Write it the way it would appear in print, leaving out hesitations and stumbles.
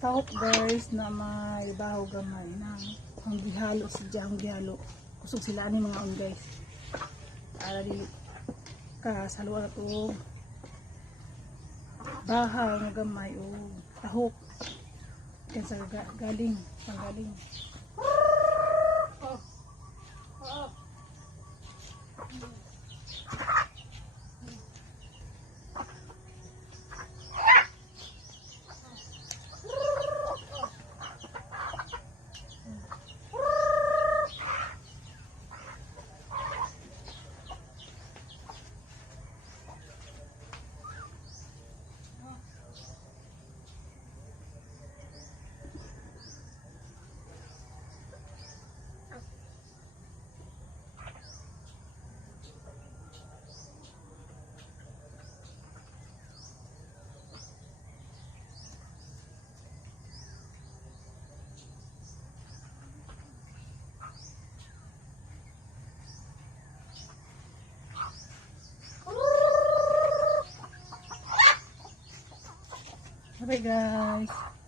tahok guys na may baho gamay na ang gihalo sadya ang gihalo kusog sila ani mga on guys para dili ka saluwa to bahaw nga gamay o tahok kan sa galing panggaling. Okay guys.